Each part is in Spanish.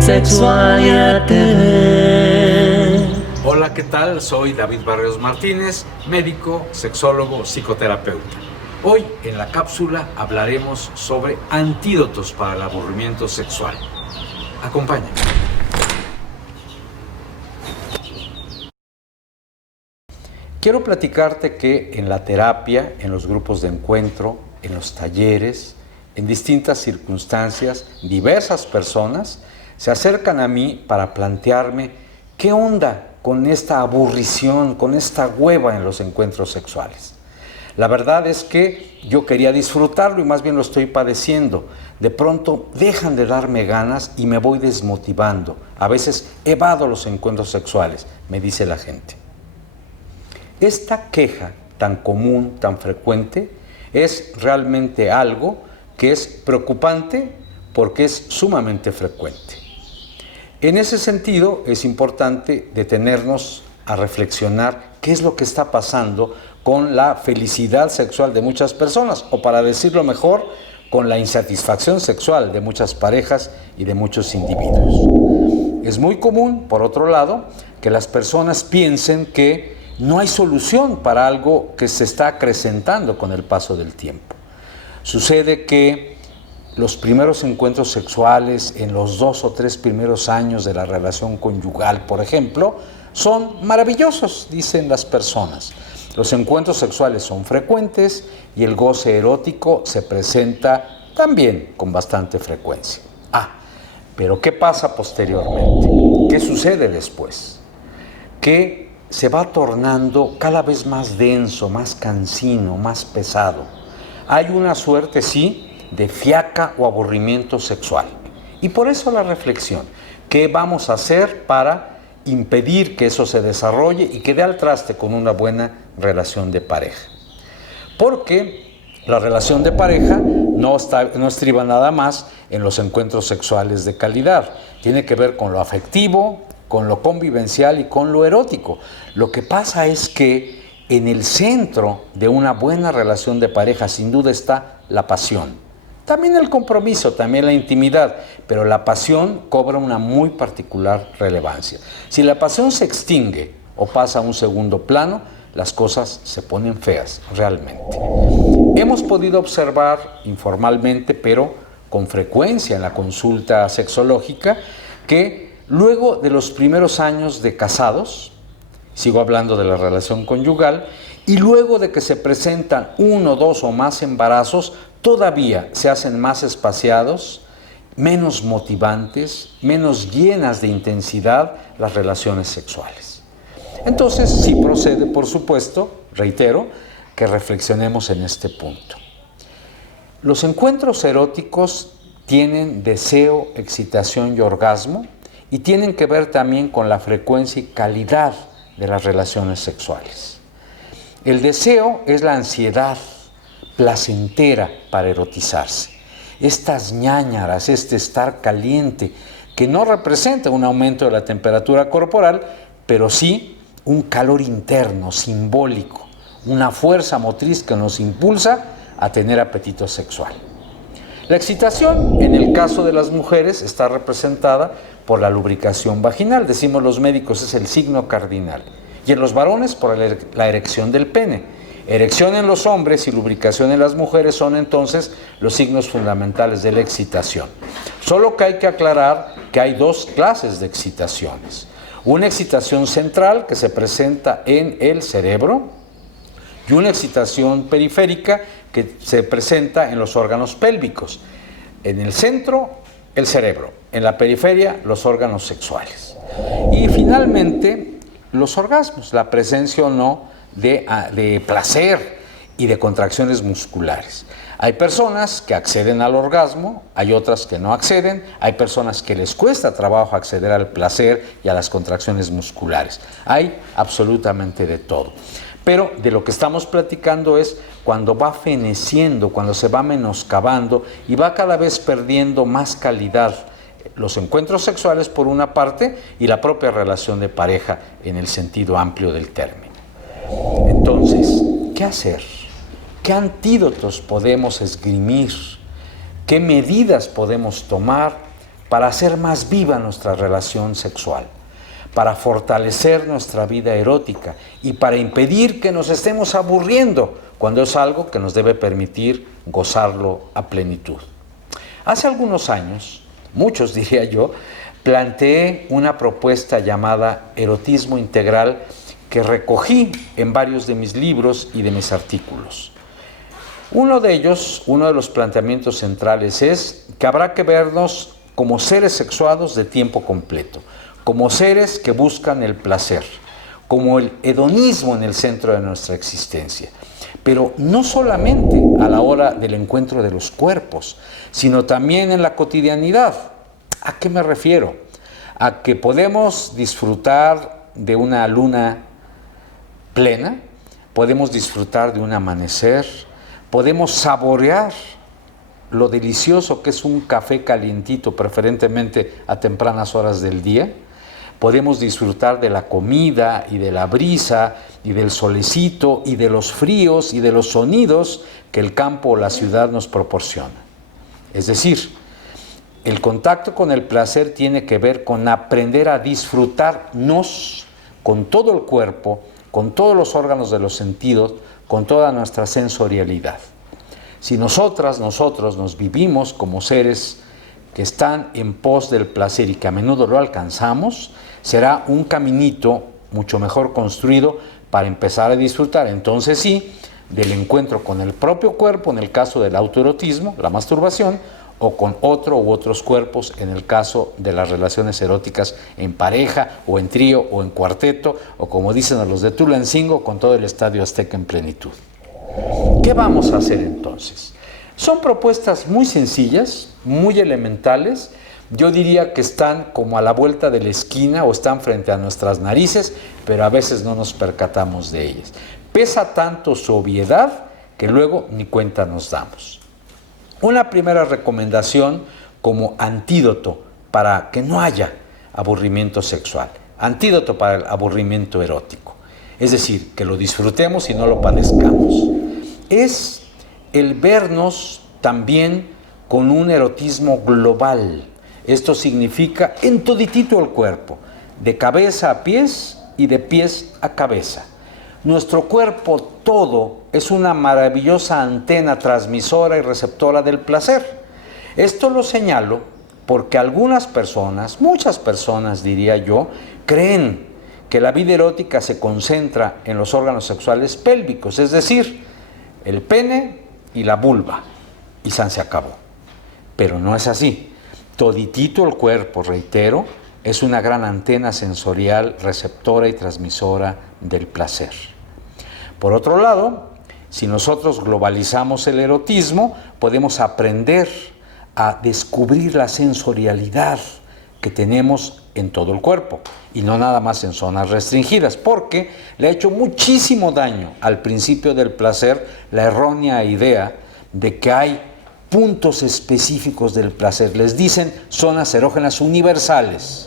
Sexualidad TV. Hola, ¿qué tal? Soy David Barrios Martínez, médico, sexólogo, psicoterapeuta. Hoy en la cápsula hablaremos sobre antídotos para el aburrimiento sexual. Acompáñame. Quiero platicarte que en la terapia, en los grupos de encuentro, en los talleres, en distintas circunstancias, diversas personas se acercan a mí para plantearme qué onda con esta aburrición, con esta hueva en los encuentros sexuales. La verdad es que yo quería disfrutarlo y más bien lo estoy padeciendo. De pronto dejan de darme ganas y me voy desmotivando. A veces evado los encuentros sexuales, me dice la gente. Esta queja tan común, tan frecuente, es realmente algo que es preocupante porque es sumamente frecuente. En ese sentido, es importante detenernos a reflexionar qué es lo que está pasando con la felicidad sexual de muchas personas, o para decirlo mejor, con la insatisfacción sexual de muchas parejas y de muchos individuos. Es muy común, por otro lado, que las personas piensen que no hay solución para algo que se está acrecentando con el paso del tiempo. Sucede que los primeros encuentros sexuales en los 2 o 3 primeros años de la relación conyugal, por ejemplo, son maravillosos, dicen las personas. Los encuentros sexuales son frecuentes y el goce erótico se presenta también con bastante frecuencia. Pero ¿qué pasa posteriormente? ¿Qué sucede después? Que se va tornando cada vez más denso, más cansino, más pesado. Hay una suerte, sí, de fiaca o aburrimiento sexual. Y por eso la reflexión, ¿qué vamos a hacer para impedir que eso se desarrolle y que dé al traste con una buena relación de pareja? Porque la relación de pareja no estriba nada más en los encuentros sexuales de calidad. Tiene que ver con lo afectivo, con lo convivencial y con lo erótico. Lo que pasa es que en el centro de una buena relación de pareja sin duda está la pasión. También el compromiso, también la intimidad, pero la pasión cobra una muy particular relevancia. Si la pasión se extingue o pasa a un segundo plano, las cosas se ponen feas, realmente. Hemos podido observar informalmente, pero con frecuencia en la consulta sexológica, que luego de los primeros años de casados, sigo hablando de la relación conyugal, y luego de que se presentan 1, 2 o más embarazos, todavía se hacen más espaciados, menos motivantes, menos llenas de intensidad las relaciones sexuales. Entonces, sí procede, por supuesto, reitero, que reflexionemos en este punto. Los encuentros eróticos tienen deseo, excitación y orgasmo y tienen que ver también con la frecuencia y calidad de las relaciones sexuales. El deseo es la ansiedad placentera para erotizarse. Estas ñáñaras, este estar caliente, que no representa un aumento de la temperatura corporal, pero sí un calor interno, simbólico, una fuerza motriz que nos impulsa a tener apetito sexual. La excitación, en el caso de las mujeres, está representada por la lubricación vaginal. Decimos los médicos, es el signo cardinal. Y en los varones, por la erección del pene. Erección en los hombres y lubricación en las mujeres son entonces los signos fundamentales de la excitación. Solo que hay que aclarar que hay 2 clases de excitaciones. Una excitación central que se presenta en el cerebro y una excitación periférica que se presenta en los órganos pélvicos. En el centro, el cerebro. En la periferia, los órganos sexuales. Y finalmente, los orgasmos, la presencia o no de placer y de contracciones musculares. Hay personas que acceden al orgasmo, hay otras que no acceden, hay personas que les cuesta trabajo acceder al placer y a las contracciones musculares. Hay absolutamente de todo. Pero de lo que estamos platicando es cuando va feneciendo, cuando se va menoscabando y va cada vez perdiendo más calidad los encuentros sexuales por una parte y la propia relación de pareja en el sentido amplio del término. Entonces, ¿qué hacer? ¿Qué antídotos podemos esgrimir ¿Qué medidas podemos tomar para hacer más viva nuestra relación sexual, para fortalecer nuestra vida erótica y para impedir que nos estemos aburriendo cuando es algo que nos debe permitir gozarlo a plenitud? Hace algunos años, muchos diría yo, planteé una propuesta llamada erotismo integral que recogí en varios de mis libros y de mis artículos. Uno de ellos, uno de los planteamientos centrales es que habrá que vernos como seres sexuados de tiempo completo, como seres que buscan el placer, como el hedonismo en el centro de nuestra existencia. Pero no solamente a la hora del encuentro de los cuerpos, sino también en la cotidianidad. ¿A qué me refiero? A que podemos disfrutar de una luna plena, podemos disfrutar de un amanecer, podemos saborear lo delicioso que es un café calientito, preferentemente a tempranas horas del día. Podemos disfrutar de la comida y de la brisa y del solecito y de los fríos y de los sonidos que el campo o la ciudad nos proporciona. Es decir, el contacto con el placer tiene que ver con aprender a disfrutarnos con todo el cuerpo, con todos los órganos de los sentidos, con toda nuestra sensorialidad. Si nosotros nos vivimos como seres que están en pos del placer y que a menudo lo alcanzamos, será un caminito mucho mejor construido para empezar a disfrutar, entonces sí, del encuentro con el propio cuerpo en el caso del autoerotismo, la masturbación, o con otro u otros cuerpos en el caso de las relaciones eróticas en pareja o en trío o en cuarteto o como dicen a los de Tulancingo con todo el estadio azteca en plenitud. ¿Qué vamos a hacer entonces? Son propuestas muy sencillas, muy elementales, yo diría que están como a la vuelta de la esquina o están frente a nuestras narices, pero a veces no nos percatamos de ellas. Pesa tanto su obviedad que luego ni cuenta nos damos. Una primera recomendación como antídoto para que no haya aburrimiento sexual, antídoto para el aburrimiento erótico, es decir, que lo disfrutemos y no lo padezcamos, es el vernos también con un erotismo global. Esto significa en toditito el cuerpo, de cabeza a pies y de pies a cabeza. Nuestro cuerpo todo es una maravillosa antena transmisora y receptora del placer. Esto lo señalo porque algunas personas, muchas personas diría yo, creen que la vida erótica se concentra en los órganos sexuales pélvicos, es decir, el pene y la vulva, y se acabó. Pero no es así. Toditito el cuerpo, reitero, es una gran antena sensorial, receptora y transmisora del placer. Por otro lado, si nosotros globalizamos el erotismo, podemos aprender a descubrir la sensorialidad que tenemos en todo el cuerpo y no nada más en zonas restringidas, porque le ha hecho muchísimo daño al principio del placer la errónea idea de que hay puntos específicos del placer. Les dicen zonas erógenas universales.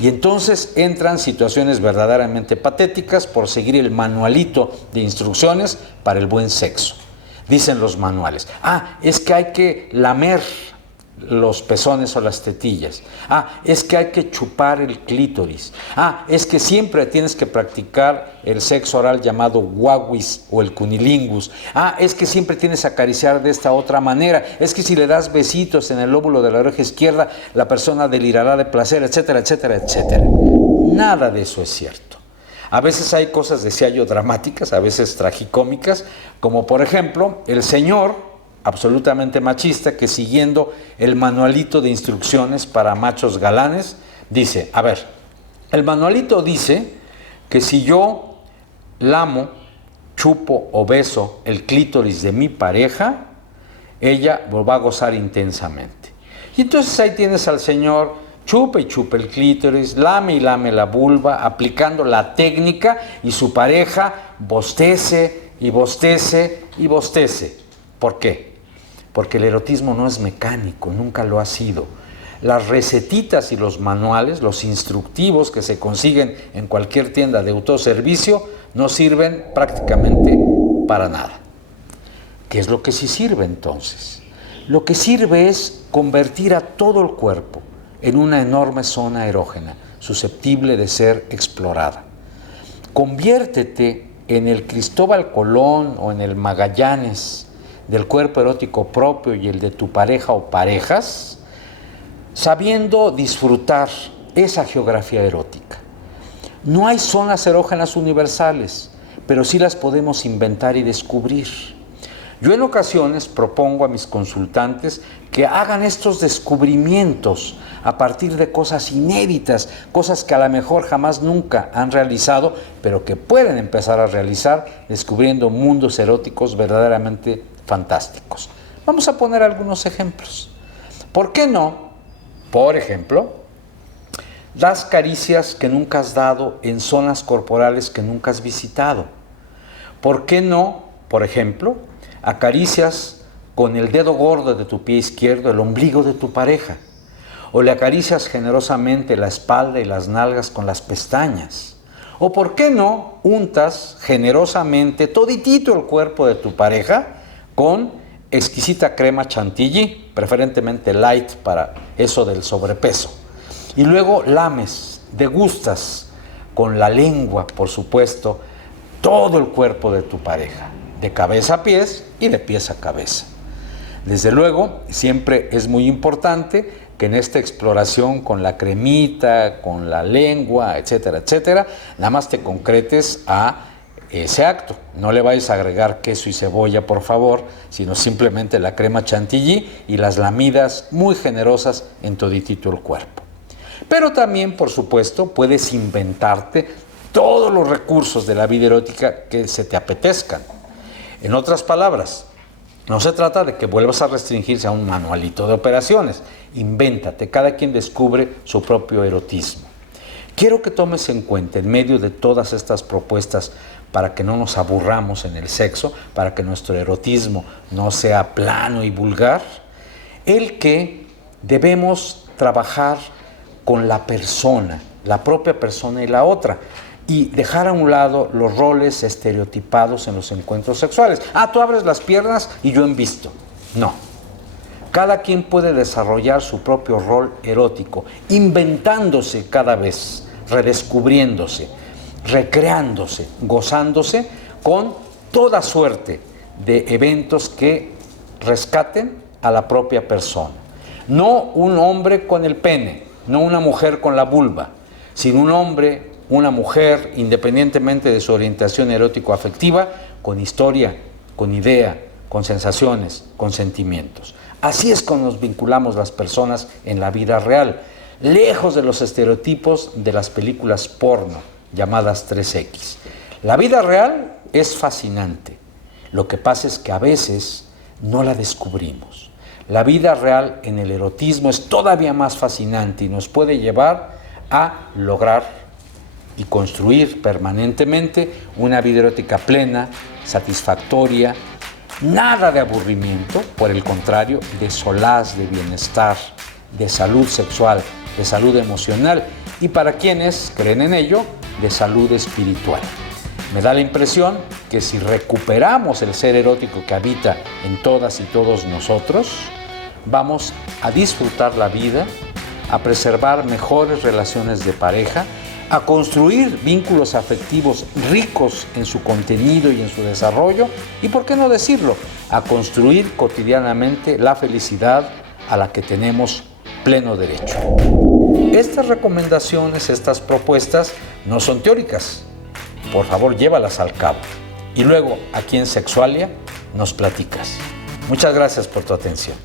Y entonces entran situaciones verdaderamente patéticas por seguir el manualito de instrucciones para el buen sexo. Dicen los manuales, es que hay que lamer los pezones o las tetillas. Es que hay que chupar el clítoris. Es que siempre tienes que practicar el sexo oral llamado guaguis o el cunilingus. Es que siempre tienes que acariciar de esta otra manera. Es que si le das besitos en el lóbulo de la oreja izquierda, la persona delirará de placer, etcétera, etcétera, etcétera. Nada de eso es cierto. A veces hay cosas, decía yo, dramáticas, a veces tragicómicas, como por ejemplo, el señor absolutamente machista que siguiendo el manualito de instrucciones para machos galanes, dice, el manualito dice que si yo lamo, chupo o beso el clítoris de mi pareja, ella lo va a gozar intensamente. Y entonces ahí tienes al señor, chupa y chupa el clítoris, lame y lame la vulva, aplicando la técnica y su pareja bostece y bostece y bostece. ¿Por qué? Porque el erotismo no es mecánico, nunca lo ha sido. Las recetitas y los manuales, los instructivos que se consiguen en cualquier tienda de autoservicio, no sirven prácticamente para nada. ¿Qué es lo que sí sirve entonces? Lo que sirve es convertir a todo el cuerpo en una enorme zona erógena, susceptible de ser explorada. Conviértete en el Cristóbal Colón o en el Magallanes del cuerpo erótico propio y el de tu pareja o parejas, sabiendo disfrutar esa geografía erótica. No hay zonas erógenas universales, pero sí las podemos inventar y descubrir. Yo en ocasiones propongo a mis consultantes que hagan estos descubrimientos a partir de cosas inéditas, cosas que a lo mejor jamás nunca han realizado, pero que pueden empezar a realizar descubriendo mundos eróticos verdaderamente fantásticos. Vamos a poner algunos ejemplos. ¿Por qué no? Por ejemplo, das caricias que nunca has dado en zonas corporales que nunca has visitado. ¿Por qué no, por ejemplo, acaricias con el dedo gordo de tu pie izquierdo el ombligo de tu pareja? O le acaricias generosamente la espalda y las nalgas con las pestañas. O ¿por qué no untas generosamente toditito el cuerpo de tu pareja con exquisita crema chantilly, preferentemente light para eso del sobrepeso? Y luego lames, degustas con la lengua, por supuesto, todo el cuerpo de tu pareja, de cabeza a pies y de pies a cabeza. Desde luego, siempre es muy importante que en esta exploración con la cremita, con la lengua, etcétera, etcétera, nada más te concretes a ese acto. No le vayas a agregar queso y cebolla, por favor, sino simplemente la crema chantilly y las lamidas muy generosas en toditito el cuerpo. Pero también, por supuesto, puedes inventarte todos los recursos de la vida erótica que se te apetezcan. En otras palabras, no se trata de que vuelvas a restringirse a un manualito de operaciones. Invéntate, cada quien descubre su propio erotismo. Quiero que tomes en cuenta, en medio de todas estas propuestas, para que no nos aburramos en el sexo, para que nuestro erotismo no sea plano y vulgar, el que debemos trabajar con la persona, la propia persona y la otra, y dejar a un lado los roles estereotipados en los encuentros sexuales. Tú abres las piernas y yo embisto. No. Cada quien puede desarrollar su propio rol erótico, inventándose cada vez, redescubriéndose, recreándose, gozándose con toda suerte de eventos que rescaten a la propia persona. No un hombre con el pene, no una mujer con la vulva, sino un hombre, una mujer, independientemente de su orientación erótico-afectiva, con historia, con idea, con sensaciones, con sentimientos. Así es como nos vinculamos las personas en la vida real, lejos de los estereotipos de las películas porno, llamadas 3X. La vida real es fascinante. Lo que pasa es que a veces no la descubrimos. La vida real en el erotismo es todavía más fascinante y nos puede llevar a lograr y construir permanentemente una vida erótica plena, satisfactoria, nada de aburrimiento, por el contrario, de solaz, de bienestar, de salud sexual, de salud emocional y para quienes creen en ello, de salud espiritual. Me da la impresión que si recuperamos el ser erótico que habita en todas y todos nosotros, vamos a disfrutar la vida, a preservar mejores relaciones de pareja, a construir vínculos afectivos ricos en su contenido y en su desarrollo y, por qué no decirlo, a construir cotidianamente la felicidad a la que tenemos pleno derecho. Estas recomendaciones, estas propuestas no son teóricas. Por favor, llévalas al cabo. Y luego, aquí en Sexualia, nos platicas. Muchas gracias por tu atención.